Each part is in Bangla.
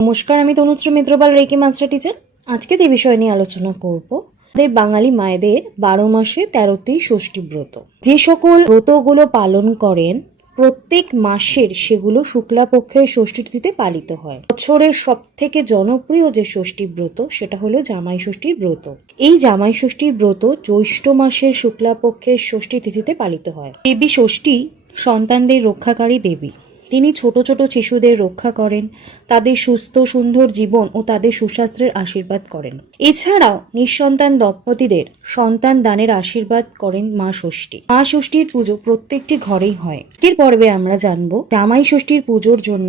নমস্কার, আমি Tanushree Mitrapal, reiki master teacher. আজকে যে বিষয় নিয়ে আলোচনা করব, আমাদের বাঙালি মায়েদের 12 মাসে 13টি ষষ্ঠী ব্রত। যে সকল ব্রতগুলো পালন করেন প্রত্যেক মাসের, সেগুলো শুক্লাপক্ষের ষষ্ঠী তিথিতে পালিত হয়। বছরের সব থেকে জনপ্রিয় যে ষষ্ঠী ব্রত, সেটা হলো জামাই ষষ্ঠীর ব্রত। এই জামাই ষষ্ঠীর ব্রত জ্যৈষ্ঠ মাসের শুক্লাপক্ষের ষষ্ঠী তিথিতে পালিত হয়। দেবী ষষ্ঠী সন্তানদের রক্ষাকারী দেবী। তিনি ছোট ছোট শিশুদের রক্ষা করেন, তাদের সুস্থ সুন্দর জীবন ও তাদের সুস্বাস্থ্যের আশীর্বাদ করেন। এছাড়াও নিঃসন্তান দম্পতিদের সন্তান দানের আশীর্বাদ করেন মা ষষ্ঠী। মা ষষ্ঠীর পুজো প্রত্যেকটি ঘরেই হয়। এর পর্বে আমরা জানবো জামাই ষষ্ঠীর পুজোর জন্য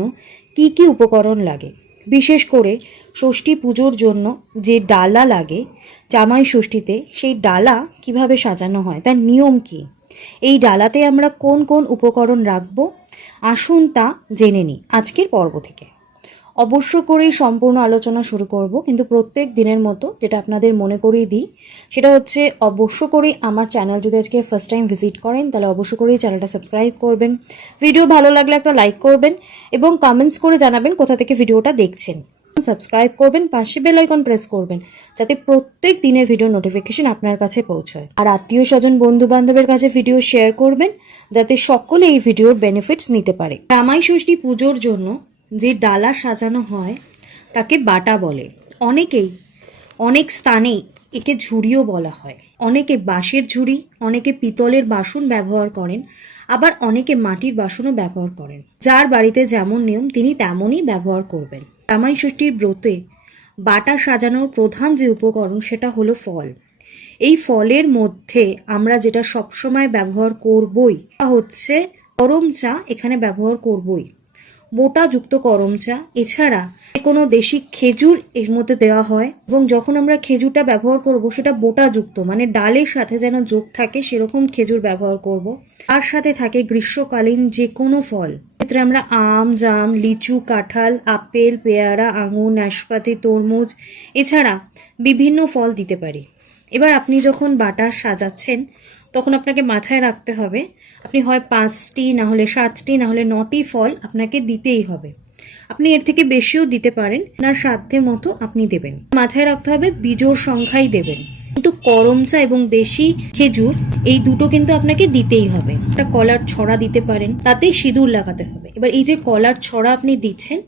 কি কি উপকরণ লাগে। বিশেষ করে ষষ্ঠী পুজোর জন্য যে ডালা লাগে জামাই ষষ্ঠীতে, সেই ডালা কিভাবে সাজানো হয়, তার নিয়ম কি, এই ডালাতে আমরা কোন কোন উপকরণ রাখবো, আসুন তা জেনে নিই আজকের পর্ব থেকে। অবশ্য করেই সম্পূর্ণ আলোচনা শুরু করব, কিন্তু প্রত্যেক দিনের মতো যেটা আপনাদের মনে করিয়ে দিই সেটা হচ্ছে অবশ্য করেই আমার চ্যানেল যদি আজকে ফার্স্ট টাইম ভিজিট করেন তাহলে অবশ্য করেই চ্যানেলটা সাবস্ক্রাইব করবেন, ভিডিও ভালো লাগলে একটা লাইক করবেন এবং কমেন্টস করে জানাবেন কোথা থেকে ভিডিওটা দেখছেন। সাবস্ক্রাইব করবেন, পাশে বেল আইকন প্রেস করবেন যাতে প্রত্যেক দিনের ভিডিও নোটিফিকেশন আপনার কাছে পৌঁছয়। আর আত্মীয় স্বজন বন্ধু বান্ধবের কাছে ভিডিও শেয়ার করবেন যাতে সকলে এই ভিডিওর বেনিফিটস নিতে পারে। জামাই ষষ্ঠী পুজোর জন্য যে ডালা সাজানো হয় তাকে বাটা বলে। অনেক স্থানেই একে ঝুড়িও বলা হয়। অনেকে বাঁশের ঝুড়ি, অনেকে পিতলের বাসন ব্যবহার করেন, আবার অনেকে মাটির বাসনও ব্যবহার করেন। যার বাড়িতে যেমন নিয়ম তিনি তেমনই ব্যবহার করবেন। জামাই ষষ্ঠীর ব্রতে বাটা সাজানোর প্রধান যে উপকরণ সেটা হলো ফল। এই ফলের মধ্যে আমরা যেটা সবসময় ব্যবহার করবই তা হচ্ছে করম চা। এখানে ব্যবহার করবই বোটা যুক্ত করম চা। এছাড়া কোনো দেশি খেজুর এর মধ্যে দেওয়া হয়, এবং যখন আমরা খেজুরটা ব্যবহার করব সেটা বোটা যুক্ত, মানে ডালের সাথে যেন যোগ থাকে সেরকম খেজুর ব্যবহার করব। তার সাথে থাকে গ্রীষ্মকালীন যে কোনো ফল, ক্ষেত্রে আমরা আম, জাম, লিচু, কাঁঠাল, আপেল, পেয়ারা, আঙুর, নাশপাতি, তরমুজ, এছাড়া বিভিন্ন ফল দিতে পারি। এবার আপনি যখন বাটা সাজাচ্ছেন তখন আপনাকে মাথায় রাখতে হবে আপনি হয় 5টি, না হলে 7টি, না হলে 9টি ফল আপনাকে দিতেই হবে। আপনি এর থেকে বেশিও দিতে পারেন, আপনার সাধ্যে মতো আপনি দেবেন। মাথায় রাখতে হবে বিজোড় সংখ্যাই দেবেন। কিন্তু করম চা এবং দেশি খেজুর এই দুটো কিন্তু আপনাকে দিতেই হবে। একটা কলার ছড়া দিতে পারেন, তাতে সিঁদুর লাগাতে হবে। এবার এই যে কলার ছড়া আপনি দিচ্ছেন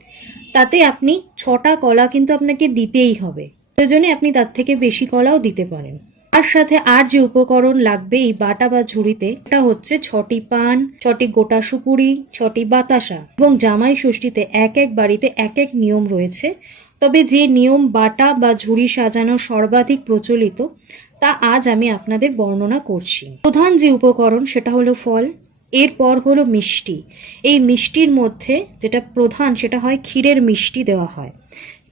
তাতে আপনি 6টা কলা কিন্তু আপনাকে দিতেই হবে। প্রয়োজনে আপনি তার থেকে বেশি কলাও দিতে পারেন। তার সাথে আর যে উপকরণ লাগবে এই বাটা বা ঝুড়িতে, এটা হচ্ছে 6টি পান, 6টি গোটা সুপুরি, 6টি বাতাসা। এবং জামাই ষষ্ঠীতে এক এক বাড়িতে এক এক নিয়ম রয়েছে, তবে যে নিয়ম বাটা বা ঝুড়ি সাজানো সর্বাধিক প্রচলিত তা আজ আমি আপনাদের বর্ণনা করছি। প্রধান যে উপকরণ সেটা হলো ফল, এরপর হলো মিষ্টি। এই মিষ্টির মধ্যে যেটা প্রধান সেটা হয় ক্ষীরের মিষ্টি দেওয়া হয়।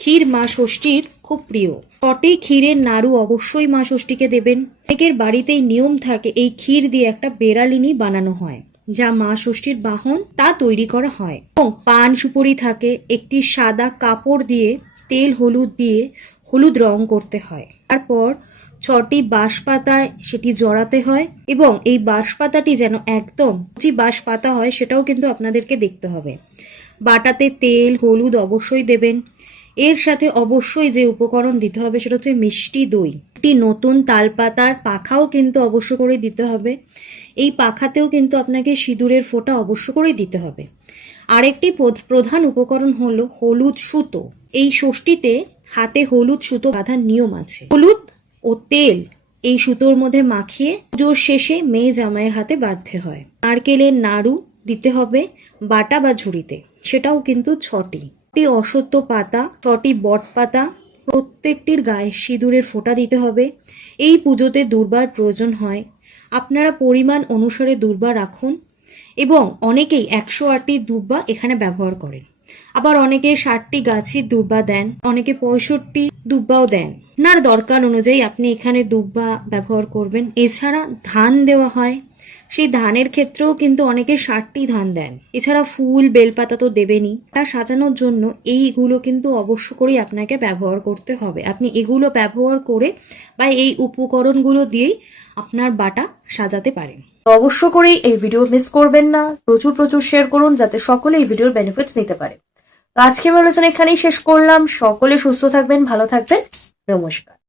ক্ষীর মা ষষ্ঠীর খুব প্রিয়। 6টি ক্ষীরের নাড়ু অবশ্যই মা ষষ্ঠীকে দেবেন। অনেকের বাড়িতেই নিয়ম থাকে এই ক্ষীর দিয়ে একটা বেড়ালিনী বানানো হয়, যা মা ষষ্ঠীর বাহন, তা তৈরি করা হয়। এবং পান সুপুরি থাকে। একটি সাদা কাপড় দিয়ে তেল হলুদ দিয়ে হলুদ রং করতে হয়। তারপর 6টি বাঁশ পাতায় সেটি জড়াতে হয়, এবং এই বাঁশ পাতাটি যেন একদম যে বাঁশ পাতা হয় সেটাও কিন্তু আপনাদেরকে দেখতে হবে। বাটাতে তেল হলুদ অবশ্যই দেবেন। এর সাথে অবশ্যই যে উপকরণ দিতে হবে সেটা হচ্ছে মিষ্টি দই। একটি নতুন তালপাতার পাখাও কিন্তু অবশ্য করে দিতে হবে। এই পাখাতেও কিন্তু আপনাকে সিঁদুরের ফোঁটা অবশ্য করে দিতে হবে। আরেকটি প্রধান উপকরণ হলো হলুদ সুতো। এই ষষ্ঠীতে হাতে হলুদ সুতো বাঁধার নিয়ম আছে। হলুদ ও তেল এই সুতোর মধ্যে মাখিয়ে পুজোর শেষে মেয়ে জামাইয়ের হাতে বাঁধতে হয়। নারকেলের নাড়ু দিতে হবে বাটা বা ঝুড়িতে, সেটাও কিন্তু 6টি। অশ্বত্থ পাতা, 6টি বট পাতা, প্রত্যেকটির গায়ে সিঁদুরের ফোঁটা দিতে হবে। এই পুজোতে দুর্বার প্রয়োজন হয়, আপনারা পরিমাণ অনুসারে দুর্বা রাখুন। এবং অনেকেই 108টি দুর্বা এখানে ব্যবহার করেন, আবার অনেকে 60টি গাছের দুর্বা দেন, অনেকে 65 দুর্বাও দেন। আপনার দরকার অনুযায়ী আপনি এখানে দুর্বা ব্যবহার করবেন। এছাড়া ধান দেওয়া হয়, সেই ধানের ক্ষেত্রেও কিন্তু অনেকে 60টি ধান দেন। এছাড়া ফুল বেলপাতা তো দেবেনই। তা সাজানোর জন্য এইগুলো কিন্তু অবশ্য করেই আপনাকে ব্যবহার করতে হবে। আপনি এগুলো ব্যবহার করে বা এই উপকরণগুলো দিয়েই আপনার বাটা সাজাতে পারেন। অবশ্য করেই এই ভিডিও মিস করবেন না, প্রচুর শেয়ার করুন যাতে সকলে এই ভিডিওর বেনিফিটস নিতে পারে। তো আজকে আমি আলোচনা এখানেই শেষ করলাম। সকলে সুস্থ থাকবেন, ভালো থাকবেন। নমস্কার।